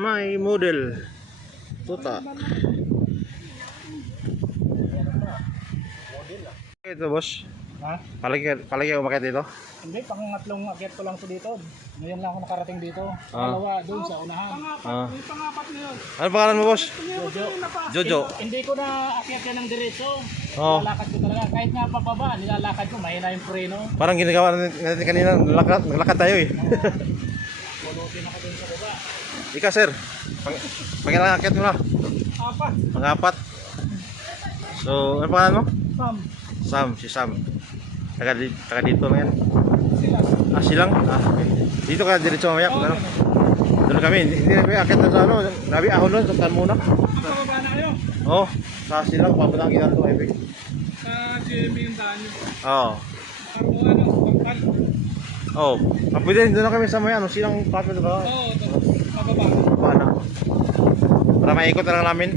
May model. Tuta. Ito boss. Ha? Palagi umakyat dito? Hindi, pangatlong akyat ko lang to dito. Ngayon lang ako nakarating dito. Ah. Dalawa doon sa unahan. Yung pangapat na yun. Ano pangalan mo boss? Jojo. Jojo. Hindi ko na akyat yan ng diretso. Oo. Nilalakad ko talaga. Kahit nga pababa, nilalakad ko. Mahina yung preno. Parang ginagawa natin kanina, naglakad tayo eh. Pulutin ako doon sa baba. Ika sir, pangilang akyat mo na? Apat. Pangapat. So, ano pangalan mo? Sam. Si Sam. Taga dito na yan. Sila. Ah, silang? Ah, okay. Dito ka diretso mamaya kung ano. Doon kami, hindi na kami akyat na sa ano. Nabi ahon nun, suktan muna. Pababa na kayo. Oo, sa silang, papunta ang ginagawa highway. Sa GMB yung daan nyo. Oo. Ako ano, pangpal. Oo. Ah, pwede doon na kami sa may ano, silang papunta ba? Oo, pababa. Paano? Para maikot na lang namin.